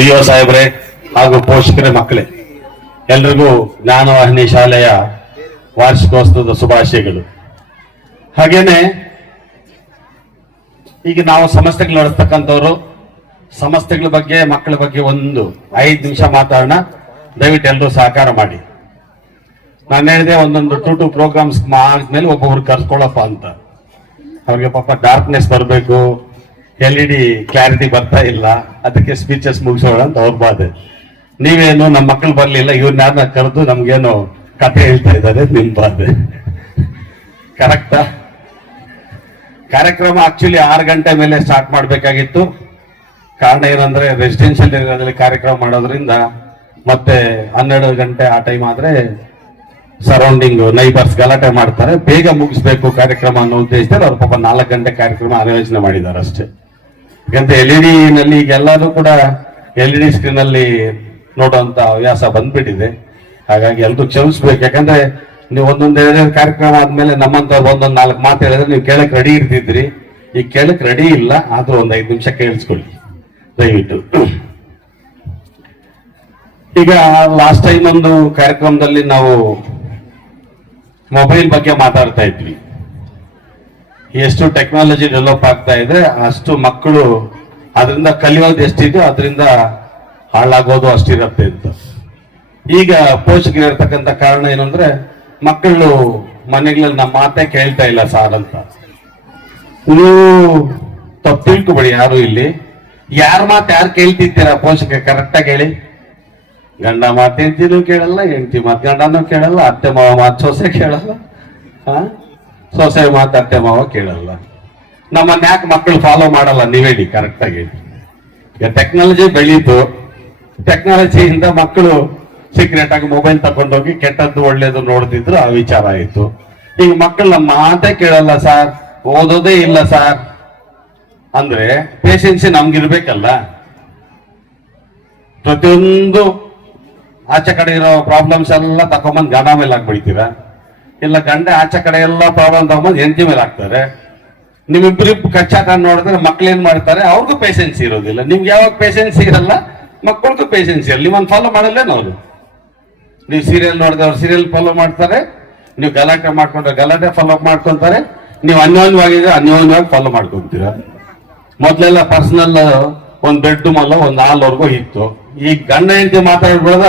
BO ಸಾಹೇಬ್ರೆ ಹಾಗೂ ಪೋಷಕರೇ, ಮಕ್ಕಳೇ, ಎಲ್ರಿಗೂ ಜ್ಞಾನವಾಹಿನಿ ಶಾಲೆಯ ವಾರ್ಷಿಕೋತ್ಸವದ ಶುಭಾಶಯಗಳು. ಹಾಗೇನೆ ಈಗ ನಾವು ಸಂಸ್ಥೆಗಳು ನಡೆಸ್ತಕ್ಕಂಥವ್ರು, ಸಂಸ್ಥೆಗಳ ಬಗ್ಗೆ, ಮಕ್ಕಳ ಬಗ್ಗೆ ಒಂದು 5 ನಿಮಿಷ ಮಾತಾಡೋಣ. ದಯವಿಟ್ಟು ಎಲ್ಲರೂ ಸಹಕಾರ ಮಾಡಿ. ನಾನು ಹೇಳಿದೆ ಒಂದೊಂದು 2 ಪ್ರೋಗ್ರಾಮ್ಸ್ ಆದ್ಮೇಲೆ ಒಬ್ಬೊಬ್ರು ಕರ್ಸ್ಕೊಳ್ಳಪ್ಪ ಅಂತ. ಅವ್ರಿಗೆ ಪಾಪ ಡಾರ್ಕ್ನೆಸ್ ಬರಬೇಕು, LED ಕ್ಲಾರಿಟಿ ಬರ್ತಾ ಇಲ್ಲ, ಅದಕ್ಕೆ ಸ್ಪೀಚಸ್ ಮುಗಿಸೋಣ ಅಂತ ಅವ್ರ ಬಾಧೆ. ನೀವೇನು ನಮ್ಮ ಮಕ್ಕಳು ಬರ್ಲಿಲ್ಲ, ಇವ್ರನ್ನ ಯಾರನ್ನ ಕರೆದು ನಮ್ಗೇನು ಕಥೆ ಹೇಳ್ತಾ ಇದ್ದಾರೆ, ನಿಮ್ ಬಾಧೆ. ಕರೆಕ್ಟಾ? ಕಾರ್ಯಕ್ರಮ ಆಕ್ಚುಲಿ 6 ಗಂಟೆ ಮೇಲೆ ಸ್ಟಾರ್ಟ್ ಮಾಡ್ಬೇಕಾಗಿತ್ತು. ಕಾರಣ ಏನಂದ್ರೆ ರೆಸಿಡೆನ್ಷಿಯಲ್ ಏರಿಯಾದಲ್ಲಿ ಕಾರ್ಯಕ್ರಮ ಮಾಡೋದ್ರಿಂದ ಮತ್ತೆ 12 ಗಂಟೆ ಆ ಟೈಮ್ ಆದ್ರೆ ಸರೌಂಡಿಂಗ್ ನೈಬರ್ಸ್ ಗಲಾಟೆ ಮಾಡ್ತಾರೆ, ಬೇಗ ಮುಗಿಸ್ಬೇಕು ಕಾರ್ಯಕ್ರಮ ಅನ್ನೋ ಉದ್ದೇಶದಲ್ಲಿ ಅವ್ರು ಪಾಪ 4 ಗಂಟೆ ಕಾರ್ಯಕ್ರಮ ಆಯೋಜನೆ ಮಾಡಿದ್ದಾರೆ ಅಷ್ಟೇ. ಯಾಕಂದ್ರೆ LED ನಲ್ಲಿ ಈಗ ಎಲ್ಲರೂ ಕೂಡ LED ಸ್ಕ್ರೀನ್ ಅಲ್ಲಿ ನೋಡುವಂತ ಹವ್ಯಾಸ ಬಂದ್ಬಿಟ್ಟಿದೆ. ಹಾಗಾಗಿ ಎಲ್ರು ಕ್ಷಮಿಸ್ಬೇಕು. ಯಾಕಂದ್ರೆ ನೀವು ಒಂದೊಂದು ಕಾರ್ಯಕ್ರಮ ಆದ್ಮೇಲೆ ನಮ್ಮಂತವ್ರು ಒಂದೊಂದು 4 ಮಾತು ಹೇಳಿದ್ರೆ ನೀವು ಕೇಳಕ್ ರೆಡಿ ಇರ್ತಿದ್ರಿ. ಈಗ ಕೇಳಕ್ ರೆಡಿ ಇಲ್ಲ, ಆದ್ರೂ ಒಂದು 5 ನಿಮಿಷ ಕೇಳಿಸ್ಕೊಳ್ಳಿ ದಯವಿಟ್ಟು. ಈಗ ಲಾಸ್ಟ್ ಟೈಮ್ ಒಂದು ಕಾರ್ಯಕ್ರಮದಲ್ಲಿ ನಾವು ಮೊಬೈಲ್ ಬಗ್ಗೆ ಮಾತಾಡ್ತಾ ಇದ್ವಿ. ಎಷ್ಟು ಟೆಕ್ನಾಲಜಿ ಡೆವಲಪ್ ಆಗ್ತಾ ಇದೆ, ಅಷ್ಟು ಮಕ್ಕಳು ಅದರಿಂದ ಕಲಿಯೋದು ಎಷ್ಟಿದೆ, ಅದರಿಂದ ಹಾಳಾಗೋದು ಅಷ್ಟಿರತ್ತೆ ಅಂತ. ಈಗ ಪೋಷಕರು ಇರ್ತಕ್ಕಂಥ ಕಾರಣ ಏನಂದ್ರೆ ಮಕ್ಕಳು ಮನೆಗಳಲ್ಲಿ ನಮ್ಮ ಮಾತೇ ಕೇಳ್ತಾ ಇಲ್ಲ ಸಾರ್ ಅಂತ. ನೀವು ತಪ್ಪು ತಿಳ್ಕೊಬೇಡಿ ಯಾರು ಇಲ್ಲಿ. ಯಾರ ಮಾತು ಯಾರು ಕೇಳ್ತಿದ್ದೀರಾ? ಪೋಷಕ ಕರೆಕ್ಟಾಗಿ ಹೇಳಿ. ಗಂಡ ಮಾತು ಹೆಂಡತಿನೂ ಕೇಳಲ್ಲ, ಹೆಂಡತಿ ಮಾತು ಗಂಡನೂ ಕೇಳಲ್ಲ, ಅತ್ತೆ ಮಾವ ಮಾತು ಸೊಸೆ ಕೇಳಲ್ಲ, ಸೊಸೆ ಮಾತು ಅತ್ತೆ ಮಾವ ಕೇಳಲ್ಲ. ನಮ್ಮನ್ನ ಯಾಕೆ ಮಕ್ಕಳು ಫಾಲೋ ಮಾಡಲ್ಲ? ನೀವೇಳಿ ಕರೆಕ್ಟಾಗಿ ಹೇಳಿ. ಈಗ ಟೆಕ್ನಾಲಜಿ ಬೆಳೀತು, ಟೆಕ್ನಾಲಜಿಯಿಂದ ಮಕ್ಕಳು ಸೀಕ್ರೆಟ್ ಆಗಿ ಮೊಬೈಲ್ ತಗೊಂಡೋಗಿ ಕೆಟ್ಟದ್ದು ಒಳ್ಳೇದು ನೋಡ್ತಿದ್ರು, ಆ ವಿಚಾರ ಆಯ್ತು. ಈಗ ಮಕ್ಕಳು ನಮ್ಮ ಮಾತೇ ಕೇಳಲ್ಲ ಸಾರ್, ಓದೋದೇ ಇಲ್ಲ ಸಾರ್ ಅಂದ್ರೆ ಪೇಷನ್ಸಿ ನಮ್ಗಿರ್ಬೇಕಲ್ಲ. ಪ್ರತಿಯೊಂದು ಆಚೆ ಕಡೆ ಇರೋ ಪ್ರಾಬ್ಲಮ್ಸ್ ಎಲ್ಲ ತಕೊಂಬಂದು ಗಂಡ ಮೇಲೆ ಹಾಕ್ಬಿಡ್ತೀರಾ, ಇಲ್ಲ ಗಂಡ ಆಚೆ ಕಡೆ ಎಲ್ಲ ಪ್ರಾಬ್ಲಮ್ ತಗೊಂಬಂದು ಹೆಂಡತಿ ಮೇಲೆ ಹಾಕ್ತಾರೆ. ನಿಮ್ಮಿಬ್ಬರು ಕಚ್ಚಾಟ ನೋಡಿದ್ರೆ ಮಕ್ಳು ಏನ್ ಮಾಡ್ತಾರೆ? ಅವ್ರಿಗೂ ಪೇಷನ್ಸಿ ಇರೋದಿಲ್ಲ. ನಿಮ್ಗೆ ಯಾವಾಗ ಪೇಷನ್ಸಿ ಇರಲ್ಲ, ಮಕ್ಕಳಿಗೂ ಪೇಷನ್ಸಿ ಇರಲ್ಲ. ನಿಮ್ಮನ್ನು ಫಾಲೋ ಮಾಡಲ್ಲೇನೋ ಅವರು. ನೀವು ಸೀರಿಯಲ್ ನೋಡಿದ್ರೆ ಅವ್ರು ಸೀರಿಯಲ್ ಫಾಲೋ ಮಾಡ್ತಾರೆ, ನೀವು ಗಲಾಟೆ ಮಾಡ್ಕೊಂಡ್ರೆ ಗಲಾಟೆ ಫಾಲೋ ಮಾಡ್ಕೊಂತಾರೆ, ನೀವು ಅನ್ಯೋನ್ಯವಾಗಿದ್ರೆ ಅನ್ಯೋನ್ಯವಾಗಿ ಫಾಲೋ ಮಾಡ್ಕೊಂತೀರಾ. ಮೊದ್ಲೆಲ್ಲ ಪರ್ಸನಲ್ ಒಂದ್ ಬೆಡ್ರೂಮ್ ಅಲ್ಲ ಒಂದ್ ಹಾಲ್ವರೆಗೂ ಇತ್ತು. ಈಗ ಗಂಡ ಹೆಂಡತಿ ಮಾತಾಡ್ಬಿಡದ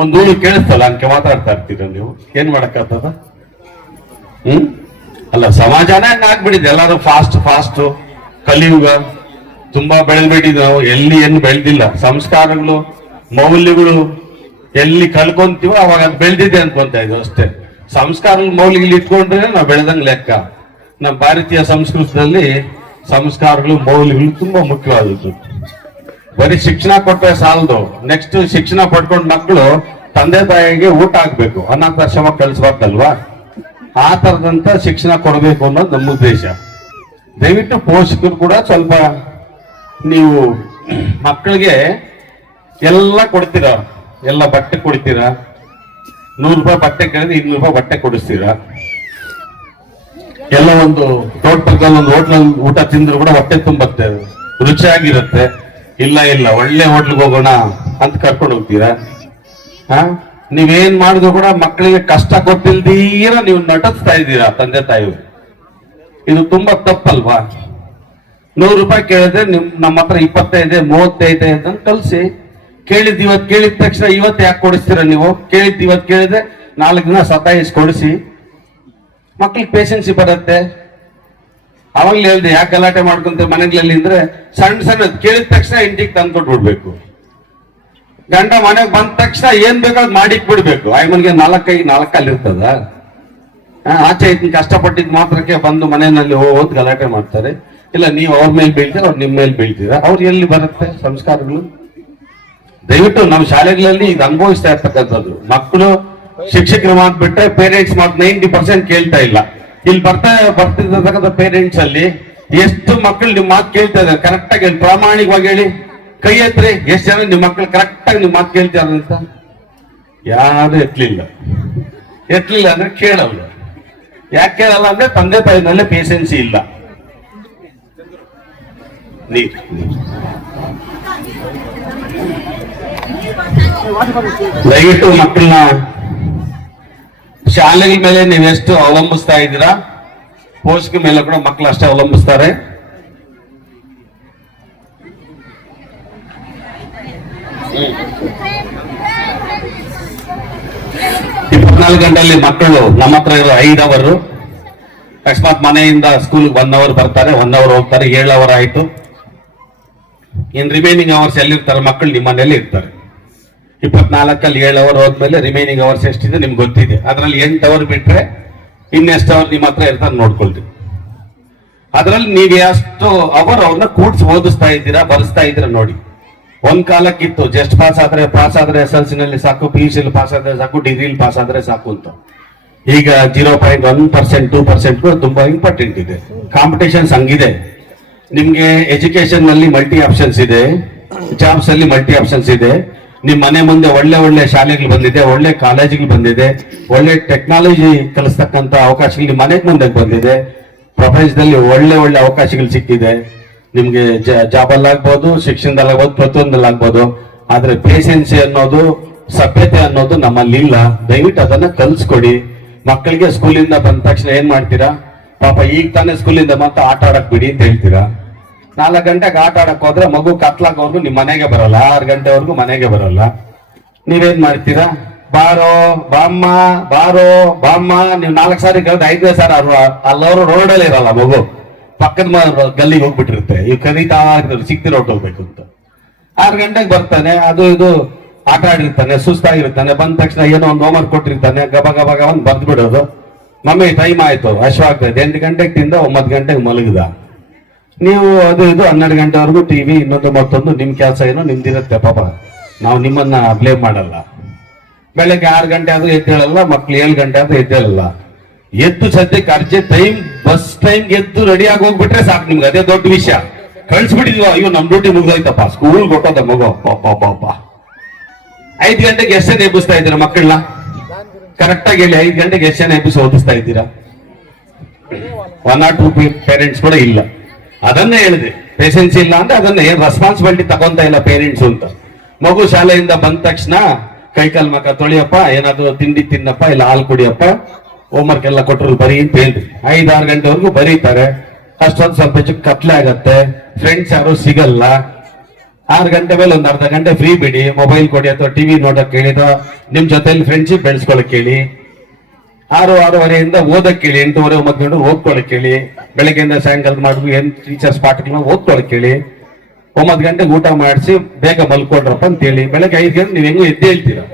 ಒಂದ್ ಧೂಳು ಕೇಳಿಸ್ತಲ್ಲ, ಹಂಗೆ ಮಾತಾಡ್ತಾ ಇರ್ತೀರ ನೀವು. ಏನ್ ಮಾಡಕ್ಕಾಗ್ತದ? ಅಲ್ಲ, ಸಮಾಜನೇ ಹಂಗ ಆಗ್ಬಿಟ್ಟಿದೆ. ಎಲ್ಲರೂ ಫಾಸ್ಟ್ ಕಲಿಯುಗ ತುಂಬಾ ಬೆಳೆದ್ಬಿಟ್ಟಿದೆ. ನಾವು ಎಲ್ಲಿ ಏನು ಬೆಳೆದಿಲ್ಲ. ಸಂಸ್ಕಾರಗಳು, ಮೌಲ್ಯಗಳು ಎಲ್ಲಿ ಕಳ್ಕೊಂತೀವೋ ಅವಾಗ ಅದು ಬೆಳೆದಿದೆ ಅನ್ಕೊಂತ ಇದ್ವಿ ಅಷ್ಟೇ. ಸಂಸ್ಕಾರಗಳು ಮೌಲ್ಯಗಳು ಇಟ್ಕೊಂಡ್ರೆ ನಾವು ಬೆಳೆದಂಗ್ ಲೆಕ್ಕ. ನಮ್ಮ ಭಾರತೀಯ ಸಂಸ್ಕೃತದಲ್ಲಿ ಸಂಸ್ಕಾರಗಳು, ಮೌಲ್ಯಗಳು ತುಂಬಾ ಮುಖ್ಯವಾದದ್ದು. ಬರೀ ಶಿಕ್ಷಣ ಕೊಟ್ಟರೆ ಸಾಲದು. ನೆಕ್ಸ್ಟ್ ಶಿಕ್ಷಣ ಪಡ್ಕೊಂಡ್ ಮಕ್ಕಳು ತಂದೆ ತಾಯಿಗೆ ಊಟ ಆಗ್ಬೇಕು, ಅನಾಥಾಶ್ರಮ ಕಳಿಸ್ಬೇಕಲ್ವಾ? ಆ ತರದಂತ ಶಿಕ್ಷಣ ಕೊಡಬೇಕು ಅನ್ನೋದು ನಮ್ಮ ಉದ್ದೇಶ. ದಯವಿಟ್ಟು ಪೋಷಕರು ಕೂಡ ಸ್ವಲ್ಪ ನೀವು ಮಕ್ಕಳಿಗೆ ಎಲ್ಲ ಕೊಡ್ತೀರಾ, ಎಲ್ಲ ಬಟ್ಟೆ ಕೊಡ್ತೀರಾ. 100 ರೂಪಾಯಿ ಬಟ್ಟೆ ಕೇಳಿದ್ರೆ 200 ರೂಪಾಯಿ ಬಟ್ಟೆ ಕೊಡಿಸ್ತೀರಾ. ಎಲ್ಲ ಒಂದು ತೋಟದಲ್ಲಿ ಒಂದು ಹೋಟ್ಲಲ್ಲಿ ಊಟ ತಿಂದ್ರು ಕೂಡ ಹೊಟ್ಟೆ ತುಂಬತ್ತೆ, ರುಚಿಯಾಗಿರುತ್ತೆ. ಇಲ್ಲ ಒಳ್ಳೆ ಹೋಟ್ಲಿಗೆ ಹೋಗೋಣ ಅಂತ ಕರ್ಕೊಂಡು ಹೋಗ್ತೀರಾ. ನೀವೇನ್ ಮಾಡಿದ್ರು ಕೂಡ ಮಕ್ಕಳಿಗೆ ಕಷ್ಟ ಕೊಟ್ಟಿಲ್ದೀರ ನೀವು ನಟಿಸ್ತಾ ಇದ್ದೀರಾ ತಂದೆ ತಾಯಿ. ಇದು ತುಂಬಾ ತಪ್ಪಲ್ವಾ? 100 ರೂಪಾಯಿ ಕೇಳಿದ್ರೆ ನಮ್ಮ ಹತ್ರ 25 35 ಅಂತ ಕಲ್ಸಿ. ಇವತ್ತು ಕೇಳಿದ ತಕ್ಷಣ ಇವತ್ತು ಯಾಕೆ ಕೊಡಿಸ್ತೀರ ನೀವು? ಇವತ್ತು ಕೇಳಿದ್ರೆ 4 ದಿನ ಸತಾಯಿಸಿ ಕೊಡಿಸಿ, ಮಕ್ಳಿಗೆ ಪೇಷನ್ಸಿ ಬರುತ್ತೆ. ಅವಾಗ್ಲೇ ಹೇಳ್ದೆ, ಯಾಕೆ ಗಲಾಟೆ ಮಾಡ್ಕೊಂತ ಮನೆಗಳಲ್ಲಿ ಅಂದ್ರೆ ಸಣ್ಣ ಕೇಳಿದ ತಕ್ಷಣ ಇಂಟಿಗೆ ತಂದ್ಕೊಟ್ಬಿಡ್ಬೇಕು. ಗಂಡ ಮನೆಗೆ ಬಂದ ತಕ್ಷಣ ಏನ್ ಬೇಕಾದ್ ಮಾಡಿಕ್ ಬಿಡ್ಬೇಕು. ಆಯ್ಮನ್ಗೆ 4 ಇರ್ತದ. ಆಚೆ ಇದನ್ನ ಕಷ್ಟಪಟ್ಟಿದ್ ಮಾತ್ರಕ್ಕೆ ಬಂದು ಮನೆಯಲ್ಲಿ ಹೋದ್ ಗಲಾಟೆ ಮಾಡ್ತಾರೆ. ಇಲ್ಲ, ನೀವು ಅವ್ರ ಮೇಲೆ ಬೀಳ್ತೀರ, ಅವ್ರು ನಿಮ್ಮ ಮೇಲೆ ಬೀಳ್ತೀರಾ. ಅವ್ರು ಎಲ್ಲಿ ಬರುತ್ತೆ ಸಂಸ್ಕಾರಗಳು? ದಯವಿಟ್ಟು ನಮ್ಮ ಶಾಲೆಗಳಲ್ಲಿ ಇದು ಅನುಭವಿಸ್ತಾ ಇರ್ತಕ್ಕಂಥದ್ದು. ಮಕ್ಕಳು ಶಿಕ್ಷಕರ ಮಾತು ಬಿಟ್ರೆ ಪೇರೆಂಟ್ಸ್ ಮಾತು 90% ಕೇಳ್ತಾ ಇಲ್ಲ. ಇಲ್ಲಿ ಬರ್ತಿರ್ತಕ್ಕಂಥ ಪೇರೆಂಟ್ಸ್ ಅಲ್ಲಿ ಎಷ್ಟು ಮಕ್ಕಳು ನಿಮ್ಮ ಮಾತು ಕೇಳ್ತಾ ಇದ್ದಾರೆ? ಕರೆಕ್ಟಾಗಿ ಹೇಳಿ, ಪ್ರಾಮಾಣಿಕವಾಗಿ ಹೇಳಿ, ಕೈ ಎತ್ರಿ. ಎಷ್ಟು ಜನ ನಿಮ್ಮ ಮಕ್ಕಳು ಕರೆಕ್ಟಾಗಿ ನಿಮ್ಮ ಮಾತು ಕೇಳ್ತಾರಂತ? ಯಾರು ಎತ್ತಲಿಲ್ಲ ಅಂದ್ರೆ ಕೇಳಲ್ಲ. ಯಾಕೆ ಕೇಳಲ್ಲ ಅಂದ್ರೆ ತಂದೆ ತಾಯಿನಲ್ಲೇ ಪೇಷನ್ಸಿ ಇಲ್ಲ. ನೀರು ದಯವಿಟ್ಟು ಮಕ್ಕಳನ್ನ ಶಾಲೆಗಳ ಮೇಲೆ ನೀವೆಷ್ಟು ಅವಲಂಬಿಸ್ತಾ ಇದ್ದೀರಾ, ಪೋಷಕರ ಮೇಲೆ ಕೂಡ ಮಕ್ಕಳು ಅಷ್ಟೇ ಅವಲಂಬಿಸ್ತಾರೆ. ಇಪ್ಪತ್ನಾಲ್ಕು ಗಂಟೆಯಲ್ಲಿ ಮಕ್ಕಳು ನಮ್ಮ ಹತ್ರ ಇರೋ 5 ಅವರ್, ಅಕಸ್ಮಾತ್ ಮನೆಯಿಂದ ಸ್ಕೂಲ್ 1 ಅವರ್ ಬರ್ತಾರೆ, 1 ಅವರ್ ಹೋಗ್ತಾರೆ, 7 ಅವರ್ ಆಯ್ತು. ಇನ್ ರಿಮೈನಿಂಗ್ ಅವರ್ಸ್ ಎಲ್ಲಿರ್ತಾರೆ ಮಕ್ಕಳು? ನಿಮ್ಮ ಮನೆಯಲ್ಲಿ ಇರ್ತಾರೆ. 24ಅಲ್ಲಿ 7 ಅವರ್ ಹೋದ್ಮೇಲೆ ರಿಮೈನಿಂಗ್ ಅವರ್ಸ್ ಎಷ್ಟಿದೆ ನಿಮ್ಗೆ ಗೊತ್ತಿದೆ. ಅದರಲ್ಲಿ 8 ಅವರ್ ಬಿಟ್ರೆ ಇನ್ನೆಷ್ಟು ಅವರ್ ನಿಮ್ಮ ಹತ್ರ ಇರ್ತಾರೆ ನೋಡ್ಕೊಳ್ತೀವಿ. ಅದರಲ್ಲಿ ನೀವು ಎಷ್ಟು ಅವರ್ ಅವ್ರನ್ನ ಕೂಡ್ಸಿ ಓದಿಸ್ತಾ ಇದ್ದೀರಾ, ಬರೆಸ್ತಾ ಇದ್ದೀರಾ ನೋಡಿ. ಒಂದ್ ಕಾಲಕ್ಕಿತ್ತು ಜಸ್ಟ್ ಪಾಸ್ ಆದ್ರೆ SLC ನಲ್ಲಿ ಸಾಕು, PUC ಪಾಸ್ ಆದ್ರೆ ಸಾಕು, ಡಿಗ್ರಿಲಿ ಪಾಸ್ ಆದ್ರೆ ಸಾಕು ಅಂತ. ಈಗ 0.1%, 2% ಕೂಡ ತುಂಬಾ ಇಂಪಾರ್ಟೆಂಟ್ ಇದೆ. ಕಾಂಪಿಟೇಷನ್ಸ್ ಹಂಗಿದೆ. ನಿಮ್ಗೆ ಎಜುಕೇಶನ್ ನಲ್ಲಿ ಮಲ್ಟಿ ಆಪ್ಷನ್ಸ್ ಇದೆ, ಜಾಬ್ಸ್ ಅಲ್ಲಿ ಮಲ್ಟಿ ಆಪ್ಷನ್ಸ್ ಇದೆ. ನಿಮ್ ಮನೆ ಮುಂದೆ ಒಳ್ಳೆ ಶಾಲೆಗಳು ಬಂದಿದೆ, ಒಳ್ಳೆ ಕಾಲೇಜುಗಳು ಬಂದಿದೆ, ಒಳ್ಳೆ ಟೆಕ್ನಾಲಜಿ ಕಲಿಸ್ತಕ್ಕಂತ ಅವಕಾಶಗಳು ನಿಮ್ಮ ಮನೆಗೆ ಮುಂದೆ ಬಂದಿದೆ. ಪ್ರಪಂಚದಲ್ಲಿ ಒಳ್ಳೆ ಅವಕಾಶಗಳು ಸಿಕ್ಕಿದೆ ನಿಮ್ಗೆ. ಜಾಬಲ್ಲಾಗ್ಬೋದು, ಶಿಕ್ಷಣದಲ್ಲಾಗ್ಬೋದು, ಪ್ರತಿಯೊಂದಲ್ಲಾಗ್ಬೋದು. ಆದ್ರೆ ಪೇಷನ್ಸಿ ಅನ್ನೋದು, ಸಭ್ಯತೆ ಅನ್ನೋದು ನಮ್ಮಲ್ಲಿ ಇಲ್ಲ. ದಯವಿಟ್ಟು ಅದನ್ನ ಕಲ್ಸ್ಕೊಡಿ ಮಕ್ಕಳಿಗೆ. ಸ್ಕೂಲಿಂದ ಬಂದ ತಕ್ಷಣ ಏನ್ ಮಾಡ್ತೀರಾ? ಪಾಪ ಈಗ ತಾನೇ ಸ್ಕೂಲಿಂದ ಮತ್ತೆ ಆಟ ಆಡಕ್ ಬಿಡಿ ಅಂತ ಹೇಳ್ತೀರಾ. 4 ಗಂಟೆಗೆ ಆಟ ಆಡಕ್ ಹೋದ್ರೆ ಮಗು ಕತ್ಲಾಗೋರ್ಗು ನಿಮ್ ಮನೆಗೆ ಬರಲ್ಲ, 6 ಗಂಟೆವರೆಗೂ ಮನೆಗೆ ಬರಲ್ಲ. ನೀವೇನ್ ಮಾಡ್ತೀರಾ? ಬಾರೋ ಬಾಮ್ಮ, ಬಾರೋ ಬಾಮ್ಮ. ನೀವು 4 ಸಾರಿ ಕಳೆದ 5ನೇ ಸಾರಿ ಅಲ್ಲವರು ರೋಡಲ್ಲಿ ಇರಲ್ಲ, ಮಗು ಪಕ್ಕದ ಗಲ್ಲಿಗೆ ಹೋಗ್ಬಿಟ್ಟಿರುತ್ತೆ. ಇವ್ ಕರೀತಾ ಸಿಕ್ತಿರೋ ಹೋಗ್ಬೇಕು ಅಂತ. 6 ಗಂಟೆಗೆ ಬರ್ತಾನೆ, ಅದು ಇದು ಆಟ ಆಡಿರ್ತಾನೆ, ಸುಸ್ತಾಗಿರ್ತಾನೆ. ಬಂದ ತಕ್ಷಣ ಏನೋ ಒಂದು ಹೋಮ್ವರ್ಕ್ ಕೊಟ್ಟಿರ್ತಾನೆ, ಗಬ ಒಂದು ಬರ್ದು ಬಿಡೋದು. ಮಮ್ಮಿ ಟೈಮ್ ಆಯ್ತು, ಹಶ್ವಾಗ್ತದೆ. 8 ಗಂಟೆಗೆ ತಿಂದ, 9 ಗಂಟೆಗೆ ಮಲಗಿದ. ನೀವು ಅದು ಇದು 12 ಗಂಟೆವರೆಗೂ ಟಿವಿ, ಇನ್ನೊಂದು ಮತ್ತೊಂದು. ನಿಮ್ ಕೆಲಸ ಏನೋ ನಿಮ್ದಿರುತ್ತೆ. ಪಾಪ ನಾವು ನಿಮ್ಮನ್ನ ಬ್ಲೇಮ್ ಮಾಡಲ್ಲ. ಬೆಳಗ್ಗೆ 6 ಗಂಟೆ ಆದ್ರೂ ಎದ್ದೇಳಲ್ಲ, ಮಕ್ಳು 7 ಗಂಟೆ ಆದ್ರೂ ಎದ್ದೇಳಲ್ಲ. ಎದ್ದು ಸದ್ಯಕ್ಕೆ ಅರ್ಜೆಂಟ್ ಬಸ್ ಟೈಮ್ ಎದ್ದು ರೆಡಿ ಆಗಿ ಹೋಗ್ಬಿಟ್ರೆ ಸಾಕು ನಿಮ್ಗೆ, ಅದೇ ದೊಡ್ಡ ವಿಷಯ. ಕಳ್ಸಿಬಿಟ್ಟಿದ್ವ, ಅಯ್ಯೋ ನಮ್ ಡ್ಯೂಟಿ ಮುಗ್ದೋಯ್ತಪ್ಪ, ಸ್ಕೂಲ್ ಕೊಟ್ಟೋದ ಮಗು. ಪಾಪ 5 ಗಂಟೆಗೆ ಎಷ್ಟು ಜನ ಎಬ್ಬಿಸ್ತಾ ಇದ್ದೀರಾ ಮಕ್ಕಳನ್ನ? ಕರೆಕ್ಟ್ ಆಗಿ ಹೇಳಿ, 5 ಗಂಟೆಗೆ ಎಷ್ಟು ಜನ ಎಬ್ಬಿಸಿ ಓದಿಸ್ತಾ ಇದ್ದೀರಾ? 1 or 2 ಪೇರೆಂಟ್ಸ್ ಕೂಡ ಇಲ್ಲ. ಅದನ್ನೇ ಹೇಳಿದೆ, ಪೇಷನ್ಸ್ ಇಲ್ಲ ಅಂದ್ರೆ ಅದನ್ನ ಏನ್ ರೆಸ್ಪಾನ್ಸಿಬಿಲಿಟಿ ತಗೊಂತ ಇಲ್ಲ ಪೇರೆಂಟ್ಸ್ ಅಂತ. ಮಗು ಶಾಲೆಯಿಂದ ಬಂದ ತಕ್ಷಣ ಕೈಕಾಲ್ ಮಕ್ಕ ತೊಳಿಯಪ್ಪ, ಏನಾದ್ರು ತಿಂಡಿ ತಿನ್ನಪ್ಪ, ಇಲ್ಲ ಹಾಲು ಕುಡಿಯಪ್ಪ, ಹೋಮ್ವರ್ಕ್ ಎಲ್ಲ ಕೊಟ್ಟರು ಬರೀ ಅಂತ ಹೇಳ್ರಿ. 5-6 ಗಂಟೆವರೆಗೂ ಬರೀತಾರೆ. ಅಷ್ಟೊಂದು ಸ್ವಲ್ಪ ಹೆಚ್ಚು ಕತ್ಲೆ ಆಗತ್ತೆ, ಫ್ರೆಂಡ್ಸ್ ಯಾರು ಸಿಗಲ್ಲ. 6 ಗಂಟೆ ಮೇಲೆ ಒಂದು ಅರ್ಧ ಗಂಟೆ ಫ್ರೀ ಬಿಡಿ. ಮೊಬೈಲ್ ಕೊಡಿ ಅಥವಾ ಟಿವಿ ನೋಡಕ್ ಕೇಳಿ, ನಿಮ್ ಜೊತೆಲಿ ಫ್ರೆಂಡ್ಶಿಪ್ ಬೆಳೆಸ್ಕೊಳಕ್ ಕೇಳಿ. 6-6:30 ಓದಕ್ ಕೇಳಿ, 8:30-9 ಗಂಟೆ ಓದ್ಕೊಳಕ್ ಕೇಳಿ. ಬೆಳಗ್ಗೆಯಿಂದ ಸಾಯಂಕಾಲ ಮಾಡ್ಬೇಕು ಏನ್ ಟೀಚರ್ಸ್ ಪಾಠಗಳನ್ನ ಓದ್ಕೊಳಕ್ ಕೇಳಿ. 9 ಗಂಟೆಗೆ ಊಟ ಮಾಡಿಸಿ ಬೇಗ ಮಲ್ಕೊಡ್ರಪ್ಪ ಅಂತ ಹೇಳಿ. ಬೆಳಗ್ಗೆ 5 ಗಂಟೆ ನೀವ್ ಹೆಂಗೋ ಎದ್ದೇಳ್ತೀರಾ.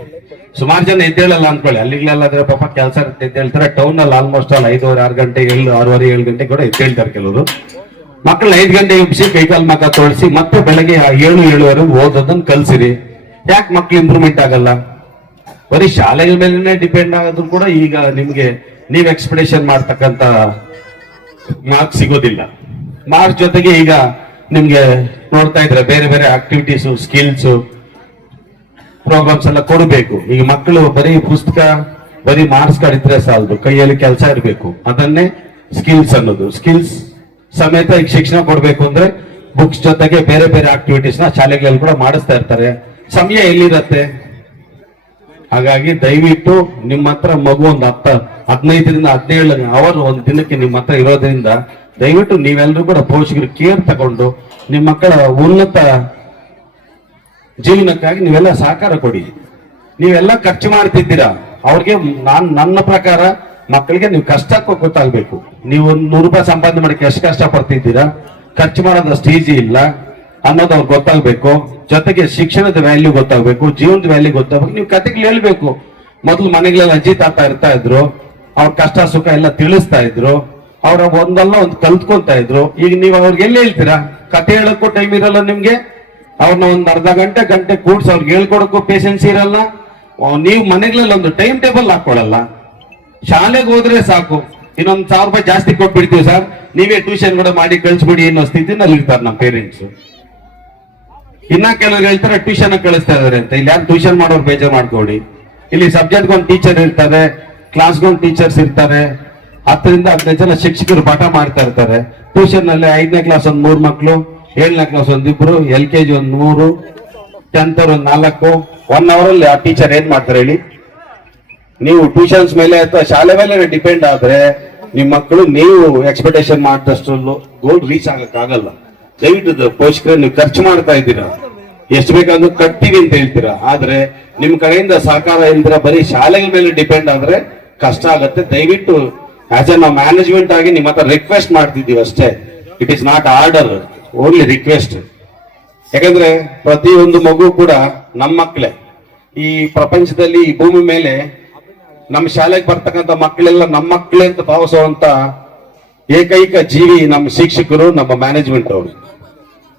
ಸುಮಾರು ಜನ ಎದ್ದೇಳಲ್ಲ ಅನ್ಕೊಳ್ಳಿ, ಅಲ್ಲಿಗ್ಲೆಲ್ಲಾದ್ರೆ ಪಾಪ ಕೆಲಸ ಎದ್ದೇಳ್ತಾರೆ. ಟೌನ್ ಅಲ್ಲಿ ಆಲ್ಮೋಸ್ಟ್ ಆಲ್ 5:30-6 ಗಂಟೆ, 6:30-7 ಗಂಟೆ ಕೂಡ ಎದ್ದೇಳ್ತಾರೆ ಕೆಲವರು. ಮಕ್ಕಳು 5 ಗಂಟೆಗೆ ಎಬ್ಬಿಸಿ ಕೈಕಾಲ್ ಮಕ್ಕ ತೊಳಿಸಿ ಮತ್ತೆ ಬೆಳಗ್ಗೆ 7-7:30 ಓದೋದನ್ನ ಕಲ್ಸಿರಿ. ಯಾಕೆ ಮಕ್ಳು ಇಂಪ್ರೂವ್ಮೆಂಟ್ ಆಗಲ್ಲ? ಬರೀ ಶಾಲೆಗಳ ಮೇಲೆ ಡಿಪೆಂಡ್ ಆಗೋದು ಕೂಡ ಈಗ ನಿಮ್ಗೆ ನೀವ್ ಎಕ್ಸ್ಪೆಕ್ಟೇಷನ್ ಮಾಡ್ತಕ್ಕಂತ ಮಾರ್ಕ್ಸ್ ಸಿಗೋದಿಲ್ಲ. ಮಾರ್ಕ್ಸ್ ಜೊತೆಗೆ ಈಗ ನಿಮ್ಗೆ ನೋಡ್ತಾ ಇದ್ರೆ ಬೇರೆ ಆಕ್ಟಿವಿಟೀಸ್, ಸ್ಕಿಲ್ಸ್, ಪ್ರೋಗ್ರಾಮ್ಸ್ ಎಲ್ಲ ಕೊಡಬೇಕು. ಈಗ ಮಕ್ಕಳು ಬರೀ ಪುಸ್ತಕ, ಬರೀ ಮಾರ್ಕ್ಸ್ ಕಾರ್ಡ್ ಇದ್ರೆ ಸಾಲದು, ಕೈಯಲ್ಲಿ ಕೆಲಸ ಇರಬೇಕು. ಅದನ್ನೇ ಸ್ಕಿಲ್ಸ್ ಅನ್ನೋದು. ಸ್ಕಿಲ್ಸ್ ಸಮೇತ ಈಗ ಶಿಕ್ಷಣ ಕೊಡ್ಬೇಕು ಅಂದ್ರೆ ಬುಕ್ಸ್ ಜೊತೆಗೆ ಬೇರೆ ಆಕ್ಟಿವಿಟೀಸ್ ನ ಶಾಲೆಗಳಲ್ಲಿ ಕೂಡ ಮಾಡಿಸ್ತಾ ಇರ್ತಾರೆ. ಸಮಯ ಎಲ್ಲಿರತ್ತೆ? ಹಾಗಾಗಿ ದಯವಿಟ್ಟು ನಿಮ್ಮ ಹತ್ರ ಮಗು ಒಂದು 15-17 ಅವರ್ ಒಂದು ದಿನಕ್ಕೆ ನಿಮ್ಮ ಹತ್ರ ಇರೋದ್ರಿಂದ ದಯವಿಟ್ಟು ನೀವೆಲ್ಲರೂ ಕೂಡ ಪೋಷಕರು ಕೇರ್ ತಗೊಂಡು ನಿಮ್ಮ ಮಕ್ಕಳ ಉನ್ನತ ಜೀವನಕ್ಕಾಗಿ ನೀವೆಲ್ಲ ಸಹಕಾರ ಕೊಡಿ. ನೀವೆಲ್ಲ ಖರ್ಚು ಮಾಡ್ತಿದ್ದೀರಾ, ಅವ್ರಿಗೆ ನನ್ನ ಪ್ರಕಾರ ಮಕ್ಕಳಿಗೆ ನೀವು ಕಷ್ಟ ಗೊತ್ತಾಗ್ಬೇಕು. ನೀವು ಒಂದು 100 ರೂಪಾಯಿ ಸಂಪಾದನೆ ಮಾಡಕ್ಕೆ ಎಷ್ಟು ಕಷ್ಟ ಪಡ್ತಿದ್ದೀರಾ, ಖರ್ಚು ಮಾಡೋದಷ್ಟು ಈಜಿ ಇಲ್ಲ ಅನ್ನೋದು ಅವ್ರಿಗೆ ಗೊತ್ತಾಗ್ಬೇಕು. ಜೊತೆಗೆ ಶಿಕ್ಷಣದ ವ್ಯಾಲ್ಯೂ ಗೊತ್ತಾಗ್ಬೇಕು, ಜೀವನದ ವ್ಯಾಲ್ಯೂ ಗೊತ್ತಾಗ್ಬೇಕು. ನೀವು ಕತೆಗಳು ಹೇಳ್ಬೇಕು. ಮೊದಲು ಮನೆಗಳಲ್ಲಿ ಅಜ್ಜಿ ತಾತ ಇರ್ತಾ ಇದ್ರು, ಅವ್ರ ಕಷ್ಟ ಸುಖ ಎಲ್ಲ ತಿಳಿಸ್ತಾ ಇದ್ರು, ಅವ್ರ ಒಂದಲ್ಲ ಒಂದು ಕಲ್ತ್ಕೊಂತ ಇದ್ರು. ಈಗ ನೀವು ಅವ್ರಿಗೆ ಎಲ್ಲಿ ಹೇಳ್ತೀರಾ? ಕತೆ ಹೇಳಕ್ಕೂ ಟೈಮ್ ಇರಲ್ಲ ನಿಮ್ಗೆ. ಅವ್ರನ್ನ ಒಂದು ಅರ್ಧ ಗಂಟೆ ಕೂಡ್ಸಿ ಅವ್ರಿಗೆ ಹೇಳ್ಕೊಡಕ್ಕೂ ಪೇಷನ್ಸ್ ಇರಲ್ಲ. ನೀವು ಮನೆಗಳಲ್ಲಿ ಒಂದು ಟೈಮ್ ಟೇಬಲ್ ಹಾಕೊಳಲ್ಲ. ಶಾಲೆಗೆ ಹೋದ್ರೆ ಸಾಕು, ಇನ್ನೊಂದು 1000 ರೂಪಾಯಿ ಜಾಸ್ತಿ ಕೊಟ್ಬಿಡ್ತೀವಿ ಸರ್, ನೀವೇ ಟ್ಯೂಷನ್ ಕೂಡ ಮಾಡಿ ಕಳಿಸ್ಬಿಡಿ ಅನ್ನೋ ಸ್ಥಿತಿನಲ್ಲಿ ಇರ್ತಾರೆ ನಮ್ಮ ಪೇರೆಂಟ್ಸ್. ಇನ್ನ ಕೆಲವರು ಹೇಳ್ತಾರೆ ಟ್ಯೂಷನ್ ಕಳಿಸ್ತಾ ಇದಾರೆ ಅಂತ. ಇಲ್ಲಿ ಯಾರು ಟ್ಯೂಷನ್ ಮಾಡೋರು ಬೇಜಾರು ಮಾಡ್ಕೊಡಿ. ಇಲ್ಲಿ ಸಬ್ಜೆಕ್ಟ್ಗೊಂದು ಟೀಚರ್ ಇರ್ತಾರೆ, ಕ್ಲಾಸ್ಗೊಂದು ಟೀಚರ್ಸ್ ಇರ್ತಾರೆ, 10-15 ಜನ ಶಿಕ್ಷಕರು ಪಾಠ ಮಾಡ್ತಾ ಇರ್ತಾರೆ. ಟ್ಯೂಷನ್ ನಲ್ಲಿ 5ನೇ ಕ್ಲಾಸ್ ಒಂದು 3 ಮಕ್ಕಳು, 7ನೇ ಕ್ಲಾಸ್ ಒಂದು 2, LKG ಒಂದು 3, 10th ಒಂದು 4, 1 ಅವರಲ್ಲಿ ಆ ಟೀಚರ್ ಏನ್ ಮಾಡ್ತಾರೆ ಹೇಳಿ? ನೀವು ಟ್ಯೂಷನ್ಸ್ ಮೇಲೆ ಅಥವಾ ಶಾಲೆ ಮೇಲೆ ಡಿಪೆಂಡ್ ಆದ್ರೆ ನಿಮ್ಮ ಮಕ್ಕಳು ನೀವು ಎಕ್ಸ್ಪೆಕ್ಟೇಷನ್ ಮಾಡಿದಷ್ಟು ಗೋಲ್ ರೀಚ್ ಆಗಕ್ಕಾಗಲ್ಲ. ದಯವಿಟ್ಟು ಪೋಷಕರು ನೀವು ಖರ್ಚು ಮಾಡ್ತಾ ಇದ್ದೀರಾ, ಎಷ್ಟು ಬೇಕಾದ್ರೂ ಕಟ್ತೀವಿ ಅಂತ ಹೇಳ್ತೀರಾ, ಆದ್ರೆ ನಿಮ್ ಕಡೆಯಿಂದ ಸಹಕಾರ ಇಲ್ದಿರ ಬರೀ ಶಾಲೆಗಳ ಮೇಲೆ ಡಿಪೆಂಡ್ ಆದ್ರೆ ಕಷ್ಟ ಆಗತ್ತೆ. ದಯವಿಟ್ಟು ಆಸ್ ಎ ನಾವು ಮ್ಯಾನೇಜ್ಮೆಂಟ್ ಆಗಿ ನಿಮ್ಮ ಹತ್ರ ರಿಕ್ವೆಸ್ಟ್ ಮಾಡ್ತಿದ್ದೀವಿ ಅಷ್ಟೇ. It is not order, only request. ಯಾಕಂದ್ರೆ ಪ್ರತಿಯೊಂದು ಮಗು ಕೂಡ ನಮ್ಮ ಮಕ್ಕಳೇ. ಈ ಪ್ರಪಂಚದಲ್ಲಿ ಈ ಭೂಮಿ ಮೇಲೆ ನಮ್ಮ ಶಾಲೆಗೆ ಬರ್ತಕ್ಕಂಥ ಮಕ್ಕಳೆಲ್ಲ ನಮ್ಮ ಮಕ್ಕಳೇ ಅಂತ ಭಾವಿಸುವಂತ ಏಕೈಕ ಜೀವಿ ನಮ್ಮ ಶಿಕ್ಷಕರು, ನಮ್ಮ ಮ್ಯಾನೇಜ್ಮೆಂಟ್ ಅವರು.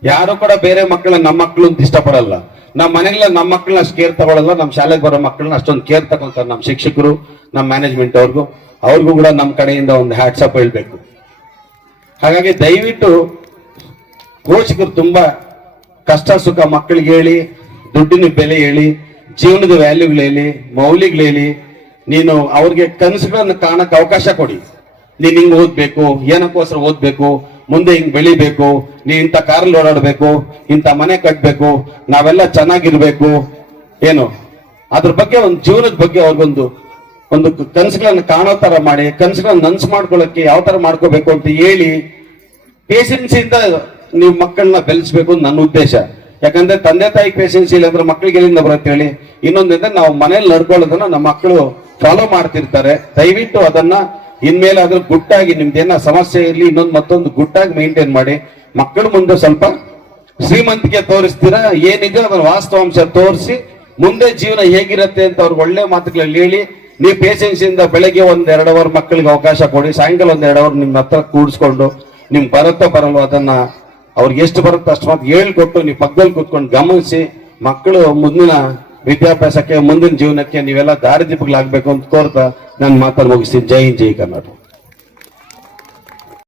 ಯಾರು ಕೂಡ ಬೇರೆ ಮಕ್ಕಳನ್ನ ನಮ್ಮ ಮಕ್ಕಳು ಅಂತ ಇಷ್ಟಪಡಲ್ಲ. ನಮ್ಮ ಮನೆಗಳ ನಮ್ಮ ಮಕ್ಕಳನ್ನ ಅಷ್ಟು ಕೇರ್ ತಗೊಳ್ಳಲ್ಲ, ನಮ್ಮ ಶಾಲೆಗೆ ಬರೋ ಮಕ್ಕಳನ್ನ ಅಷ್ಟೊಂದು ಕೇರ್ ತಗೊಂತಾರೆ ನಮ್ಮ ಶಿಕ್ಷಕರು, ನಮ್ಮ ಮ್ಯಾನೇಜ್ಮೆಂಟ್ ಅವ್ರಿಗೂ ಕೂಡ ನಮ್ಮ ಕಡೆಯಿಂದ ಒಂದು ಹ್ಯಾಟ್ಸಪ್ ಹೇಳ್ಬೇಕು. ಹಾಗಾಗಿ ದಯವಿಟ್ಟು ಪೋಷಕರು ತುಂಬಾ ಕಷ್ಟ ಸುಖ ಮಕ್ಕಳಿಗೆ ಹೇಳಿ, ದುಡ್ಡಿನ ಬೆಲೆ ಹೇಳಿ, ಜೀವನದ ವ್ಯಾಲ್ಯೂಗಳು ಹೇಳಿ, ಮೌಲ್ಯಗಳು ಹೇಳಿ, ನೀನು ಅವ್ರಿಗೆ ಕನಸುಗಳನ್ನ ಕಾಣಕ್ಕೆ ಅವಕಾಶ ಕೊಡಿ. ನೀನ್ ಹಿಂಗ್ ಓದ್ಬೇಕು, ಏನಕ್ಕೋಸ್ಕರ ಓದ್ಬೇಕು, ಮುಂದೆ ಹಿಂಗ್ ಬೆಳಿಬೇಕು, ನೀನ್ ಇಂಥ ಕಾರಲ್ಲಿ ಓಡಾಡ್ಬೇಕು, ಇಂಥ ಮನೆ ಕಟ್ಬೇಕು, ನಾವೆಲ್ಲ ಚೆನ್ನಾಗಿರ್ಬೇಕು, ಏನು ಅದ್ರ ಬಗ್ಗೆ ಒಂದು ಜೀವನದ ಬಗ್ಗೆ ಅವ್ರಿಗೊಂದು ಕನಸುಗಳನ್ನ ಕಾಣೋ ತರ ಮಾಡಿ, ಕನಸುಗಳನ್ನ ನನ್ಸು ಮಾಡ್ಕೊಳ್ಳಕ್ಕೆ ಯಾವ ತರ ಮಾಡ್ಕೋಬೇಕು ಅಂತ ಹೇಳಿ ಪೇಷನ್ಸ್ ಇಂದ ನೀವು ಮಕ್ಕಳನ್ನ ಬೆಳೆಸ್ಬೇಕು ಅಂತ ನನ್ನ ಉದ್ದೇಶ. ಯಾಕಂದ್ರೆ ತಂದೆ ತಾಯಿ ಪೇಷನ್ಸ್ ಇಲ್ಲ ಅಂದ್ರೆ ಮಕ್ಕಳಿಗೆ ಎಲ್ಲಿಂದ ಬರುತ್ತೆ ಹೇಳಿ? ಇನ್ನೊಂದಂದ್ರೆ ನಾವು ಮನೇಲಿ ನಡ್ಕೊಳ್ಳೋದನ್ನ ನಮ್ಮ ಮಕ್ಕಳು ಫಾಲೋ ಮಾಡ್ತಿರ್ತಾರೆ. ದಯವಿಟ್ಟು ಅದನ್ನ ಇನ್ಮೇಲೆ ಅದ್ರ ಗುಟ್ಟಾಗಿ ನಿಮ್ದೇನ ಸಮಸ್ಯೆ ಇರಲಿ ಇನ್ನೊಂದು ಮತ್ತೊಂದು ಗುಟ್ಟಾಗಿ ಮೇಂಟೈನ್ ಮಾಡಿ. ಮಕ್ಕಳು ಮುಂದೆ ಸ್ವಲ್ಪ ಶ್ರೀಮಂತಿಕೆ ತೋರಿಸ್ತೀರಾ, ಏನಿದೆ ಅದನ್ನ ವಾಸ್ತವಾಂಶ ತೋರಿಸಿ ಮುಂದೆ ಜೀವನ ಹೇಗಿರುತ್ತೆ ಅಂತ ಅವ್ರಿಗೆ ಒಳ್ಳೆ ಮಾತುಗಳಲ್ಲಿ ಹೇಳಿ. ನೀವು ಪೇಷನ್ಸ್ ಇಂದ ಬೆಳಗ್ಗೆ 1-2 ಅವರ್ ಮಕ್ಕಳಿಗೆ ಅವಕಾಶ ಕೊಡಿ, ಸಾಯಂಕಾಲ 1-2 ಅವರ್ ನಿಮ್ ಹತ್ರ ಕೂಡಿಸ್ಕೊಂಡು ನಿಮ್ಗೆ ಬರುತ್ತೋ ಬರಲ್ವೋ ಅದನ್ನ ಅವ್ರಿಗೆ ಎಷ್ಟು ಬರುತ್ತೋ ಅಷ್ಟು ಮಾತು ಹೇಳ್ಕೊಟ್ಟು ನೀವು ಪಕ್ಕದಲ್ಲಿ ಕೂತ್ಕೊಂಡು ಗಮನಿಸಿ ಮಕ್ಕಳು ಮುಂದಿನ ವಿದ್ಯಾಭ್ಯಾಸಕ್ಕೆ ಮುಂದಿನ ಜೀವನಕ್ಕೆ ನೀವೆಲ್ಲ ದಾರಿದೀಪಗಳಾಗಬೇಕು ಅಂತ ಕೋರ್ತಾ ನನ್ನ ಮಾತನ್ನು ಮುಗಿಸ್ತೀನಿ. ಜೈ ಹಿಂದ್, ಜೈ ಕರ್ನಾಟಕ.